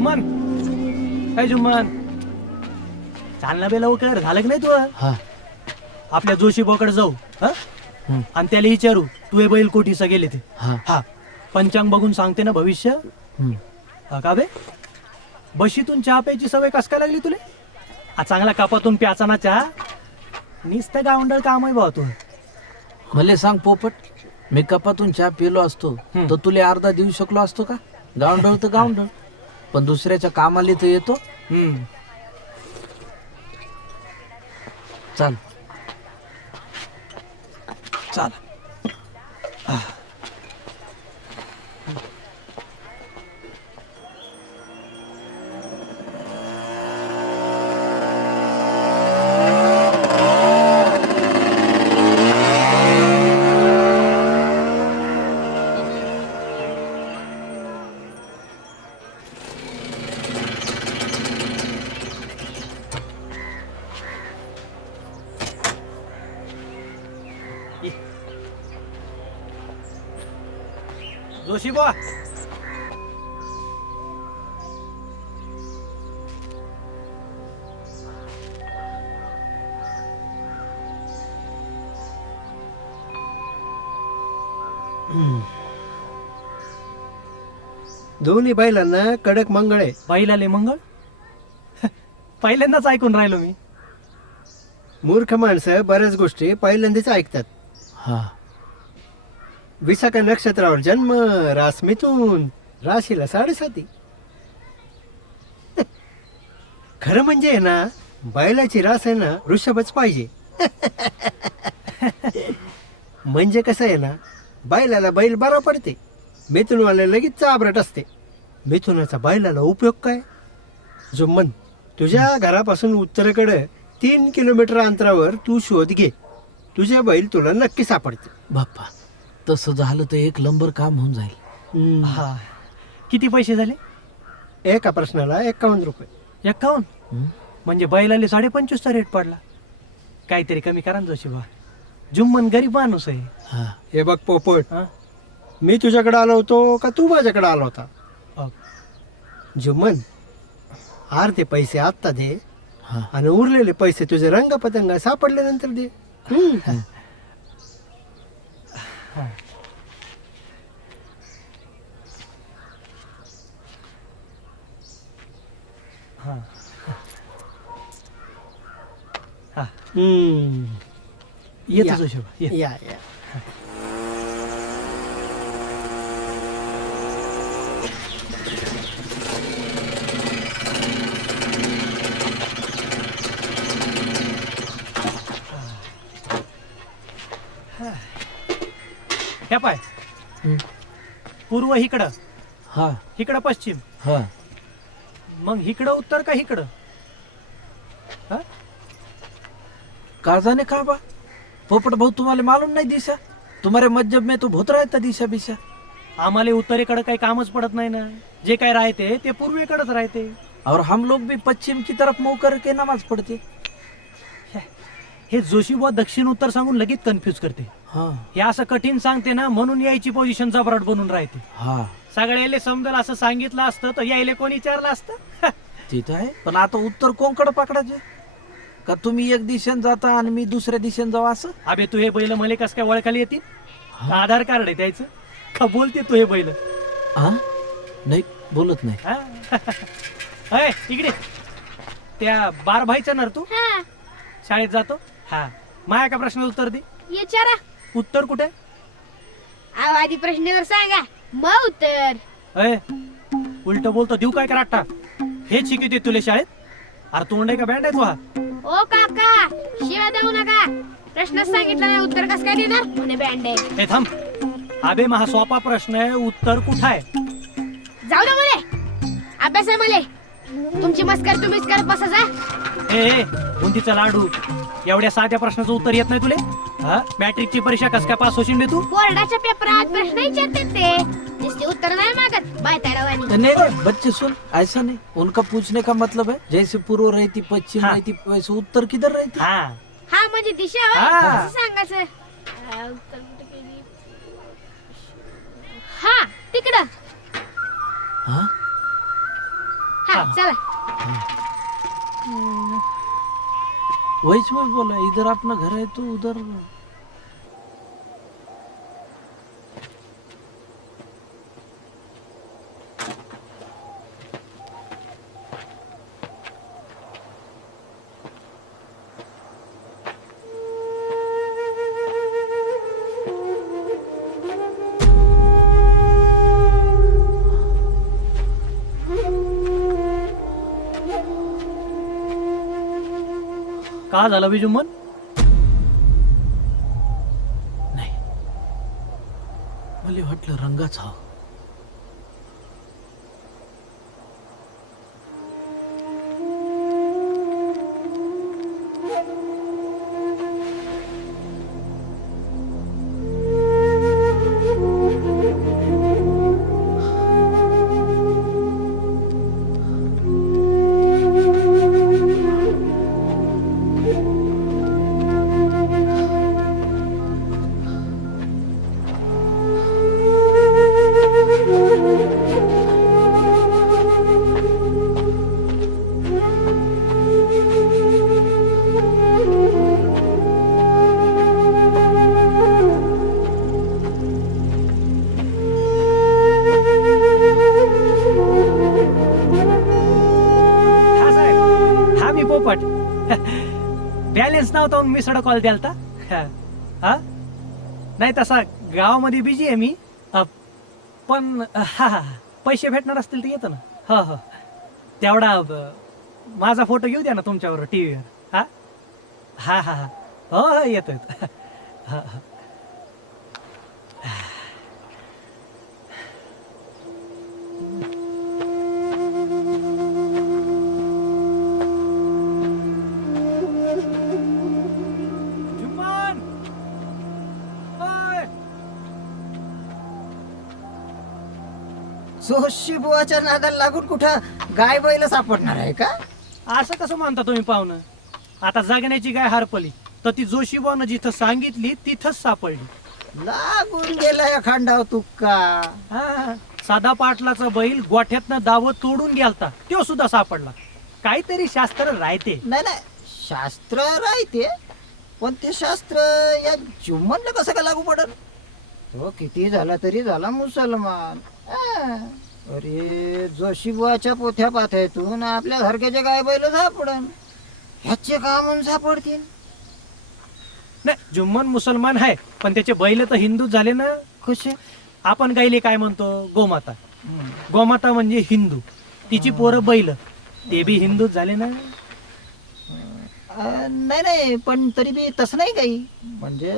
जुम्मन, काय जुम्मन, चालना बे लवकर, झालं की नाही तू? हा. आपल्या जोशी बोकडे जाऊ हा आणि त्याला विचारू तू हे बैल कोटीसा गेले ते. हा. हा, पंचांग बघून सांगते ना भविष्य. हा का बे, बशीतून चहा प्यायची सवय कस काय लागली तुले? हा, चांगला कपातून प्याचा ना चहा. नुसतं गावंडळ काम आहे भाऊ तू. मला सांग पोपट, मी कपातून चहा पिलो असतो तर तुला अर्धा देऊ शकलो असतो का? गावंडळ तर गावंडळ, पण दुसऱ्याच्या कामाला तर येतो. चाल चाल. जोशी बुवा, दोन्ही बैलांना कडक मंगळ आहे. बैलाले मंगळ? पहिल्यांदाच ऐकून राहिलो मी. मूर्ख माणसं बऱ्याच गोष्टी पहिल्यांदाच ऐकतात. हा. विशाखा नक्षत्रावर जन्म, रास मिथून, राशीला 7.5. खरं म्हणजे आहे ना, बैलाची रास आहे ना वृषभच पाहिजे. म्हणजे कसं आहे ना, बैलाला बैल बरा पडते, मिथुनवाला लगेच चाबरट असते. मिथुनाचा बैलाला उपयोग काय? जुम्मन, तुझ्या घरापासून उत्तरेकडे 3 किलोमीटर अंतरावर तू शोध घे, तुझे बैल तुला नक्की सापडते. बाप्पा, तसं झालं तर एक लंबर काम होऊन जाईल. हा, किती पैसे झाले? एका प्रश्नाला 51 रुपये. 51? म्हणजे बैलाले 25.5चा रेट पडला. काहीतरी कमी करा ना जोशी बा. जुम्मन गरीब माणूस आहे. हा. हे बघ पोपट, हा? मी तुझ्याकडे आलो होतो का तू माझ्याकडे आला होता? अ, जुम्मन, अर्धे पैसे आत्ता दे हा. आणि उरलेले पैसे तुझे रंगपतंग सापडल्यानंतर दे. हा. हा. येतो या. जोशी बा, ये. या या. ह्या पाय, पूर्व इकडं, हा. इकडं पश्चिम, हा. मग इकडं उत्तर का इकडं? हा? का जाने का बा पोपट भाऊ, तुम्हाला मालूम नहीं दिशा? तुम्हारे मज्जब में तो बहुत रहता दिशा बिशा. आम्हाला उत्तरेकडे काही कामच पडत नाही ना. जे काही राहते ते पूर्वेकडेच राहते. और हम लोग भी पश्चिम की तरफ मुंह करके नमाज पढ़ते. हे जोशीबुवा दक्षिण उत्तर सांगून लगेच कन्फ्युज करते. हा. हे असं कठीण सांगते ना, म्हणून यायची पोझिशन जबराट बनून राहते. हा. सगळ्याले समजेल असं सांगितलं असतं तर यायले कोणी विचारलं असतं? तिथं आहे, पण आता उत्तर कोणकडे पकडायचे? का तुम्ही एक दिशेने जाता आणि मी दुसऱ्या दिशेने जाऊ असं? अबे, तू हे बैल मले कस काय ओळखायला येतील? आधार कार्ड आहे त्याचं का? बोलते तू हे बैल? हा. नाही बोलत नाही. हा? अय, इकडे. त्या बारभाईचा नर तू हा, शाळेत जातो? हा. माया का प्रश्नाचं उत्तर दे. विचारा. उत्तर कुठे? अहो, आधी प्रश्नावर सांगा मग उत्तर. अय, उलट बोलतो देऊ काय कराटा? हे शिकवते तुले शाळेत? अरे तोंड आहे का बँड आहे तू? हा, ओ काका, शिव्या देऊ नका. प्रश्न सांगितलं नाही, उत्तर कसं काय देणार? म्हणे बँड आहे. हे थांब. अबे, महा सोपा प्रश्न आहे, उत्तर कुठं आहे? जाऊ दे मले, अभ्यास आहे मले. तुमची मस्कर तुम्हीच करत बसा जा. ए बुंदीचा लाडू, एवढ्या साध्या प्रश्नाचं उत्तर येत नाही तुले? हा, मॅट्रिकची परीक्षा कस काय पास होशील बे तू? बोर्डाच्या पेपरात प्रश्न विचारतात ते, नुसते उत्तर नाही मागत बायताडावानी. तो नहीं नहीं बच्चे सुन, ऐसा नहीं. उनका पूछने का मतलब है जैसे पूर्व रहती पश्चिम हाँ. रहती वैसे उत्तर किधर रहती? हा, हा म्हणजे दिशा होय? हा. असं सांगायचं. उत्तर कुठे गेली? हा, तिकडं. हाँ? हा चला. वहीच में बोला इधर अपना घर है तो उधर का झालं बिजुम्मन? नाही मला वाटलं रंगाचा हा साहेब, हा मी पोपट. बॅलेन्स नव्हता म्हणून मी सडा कॉल द्यालता. हा नाही तसा गावामध्ये बिझी आहे मी. पण पैसे भेटणार असतील तर येतो ना. हो हो तेवढा माझा फोटो घेऊ द्या ना तुमच्यावर टीव्हीवर. हा हा हा हा हो हो येतो येतो. हा हा जुम्मन! ओय! जोशी बुवाच्या नादाला लागून कुठं गाय बैल सापडणार आहे का? असं कसं मानता तुम्ही पाहुणं? आता जगण्याची काय हरपली तर ती जोशीबानं जिथं सांगितली तिथंच सापडली. लागून गेलाय खांडाव तुक्का. हा, साधा पाटलाचा बैल गोठ्यातनं दावत तोडून गेलता तो सुद्धा सापडला. काहीतरी शास्त्र राहते. नाही नाही शास्त्र राहते पण ते शास्त्र या जुम्मनला कसं का लागू पडल? तो किती झाला तरी झाला मुसलमान. अरे जोशी बुवाच्या पोथ्या पाथ्यातून आपल्या सारख्याचे गाय बैल सापडन ह्याचे का म्हणून सापडतील? नाही जुम्मन मुसलमान आहे पण त्याचे बैल तर हिंदू झाले ना. कसे? आपण गायले काय म्हणतो गोमाता. गोमाता म्हणजे हिंदू. तिची पोरं बैल ते बी हिंदूच झाले ना. नाही नाही पण तरी बी तसं नाही काही. म्हणजे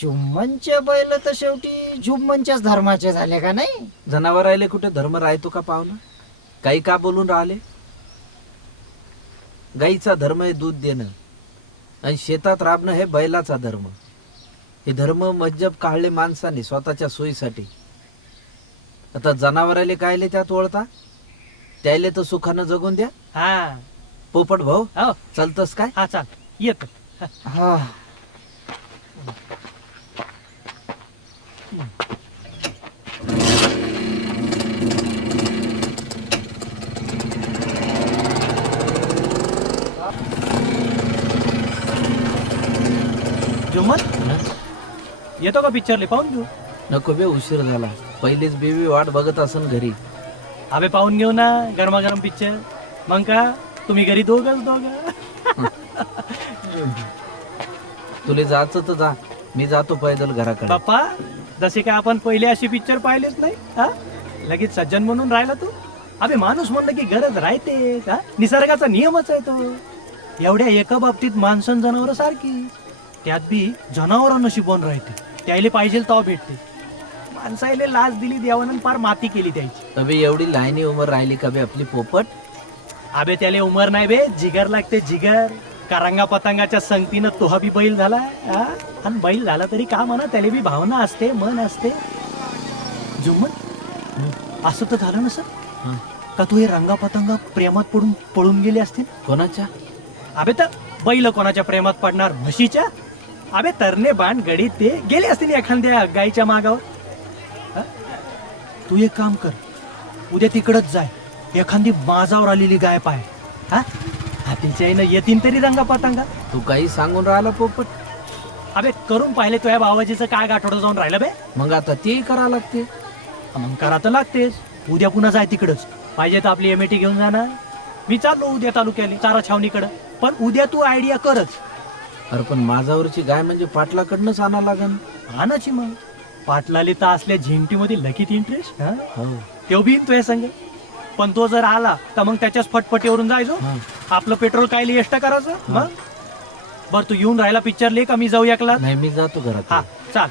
जुम्मनचे बैल तर शेवटी जुम्मनच्याच धर्माचे झाले का नाही? जनावरायले कुठे धर्म राहतो का पाहुणा? काही का बोलून राहिले? गाईचा धर्म आहे दूध देणं आणि शेतात राबणं हे बैलाचा धर्म. हे धर्म मज्जब काढले माणसाने स्वतःच्या सोयीसाठी. आता जनावराले कायले त्यात वळता? त्याले तर सुखानं जगून द्या. हा पोपट भाऊ हो चालतस काय? हा चाल येतो. हा जुम्मन येतो का पिक्चरले पाहून घेऊ? नको बे उशीर झाला. पहिलीच बेबी वाट बघत असन घरी. अबे पाहून घेऊ ना गरमागरम पिक्चर. मग का तुम्ही घरी दोघच दोघं. तुले जायचं तर जा. मी जातो पैदल घराकडे. बाप्पा जसे काय आपण पहिले अशी पिक्चर पाहिलेच नाही. हा लगेच सज्जन म्हणून राहिला तू. अबे माणूस म्हणलं की गरज राहते का? निसर्गाचा नियमच आहे तो. एवढ्या एका बाबतीत माणसं जनावर सारखी. त्यात बी जनावर नशीबवान राहते. त्याला पाहिजे तेव्हा भेटते. माणसाला लाच दिली देवानं पार माती केली त्याची. अबे एवढी लाईनी उमर राहिली का बे आपली पोपट? अबे त्याला उमर नाही बे जिगर लागते जिगर. करंगा पतंगाच्या संगतीनं तोहा बी बैल झाला. आणि बैल झाला तरी का म्हणा त्याला बी भावना असते मन असते. जुम्मन असं तर झालं ना सर हं. का तू हे रंगा पतंगा प्रेमात पडून पळून गेले असतील? कोणाच्या? अबे तर बैल कोणाच्या प्रेमात पडणार? म्हशीच्या. अबे तरणे बाण गडीत ते गेले असतील एखाद्या गायीच्या मागावर. हं? तू एक काम कर उद्या तिकडच जाय. एखादी माझावर आलेली गाय पाय हा हा, तिच्या आईनं येतीन तरी रंगा पतंगा. तू काही सांगून राहिला पोपट. अबे करून पाहिले तुझ्या बाबाजीचं काय गाठोडं जाऊन राहिलं बे. मग आता तेही करा लागते. मग करा तर लागतेच. उद्या पुन्हा जाय तिकडच. पाहिजे तर आपली एमएटी घेऊन जाणार. मी चाललो उद्या तालुक्याला चारा छावणीकडं. पण उद्या तू आयडिया करच. अरे पण माझावरची गाय म्हणजे पाटलाकडनंच आणा लागन. आणाची मग पाटलाले तर असल्या झिंगटीमध्ये लकीत इंटरेस्ट हा हो. तो बी तुझ्या संग. पण तो जर आला तर मग त्याच्याच फटफटीवरून जायचो. हा. आपलं पेट्रोल काय एक्स्ट्रा करायचं मग. बर तू येऊन राहिला पिक्चरले का मी जाऊ एकला. नाही मी जातो घरात. हा चाल.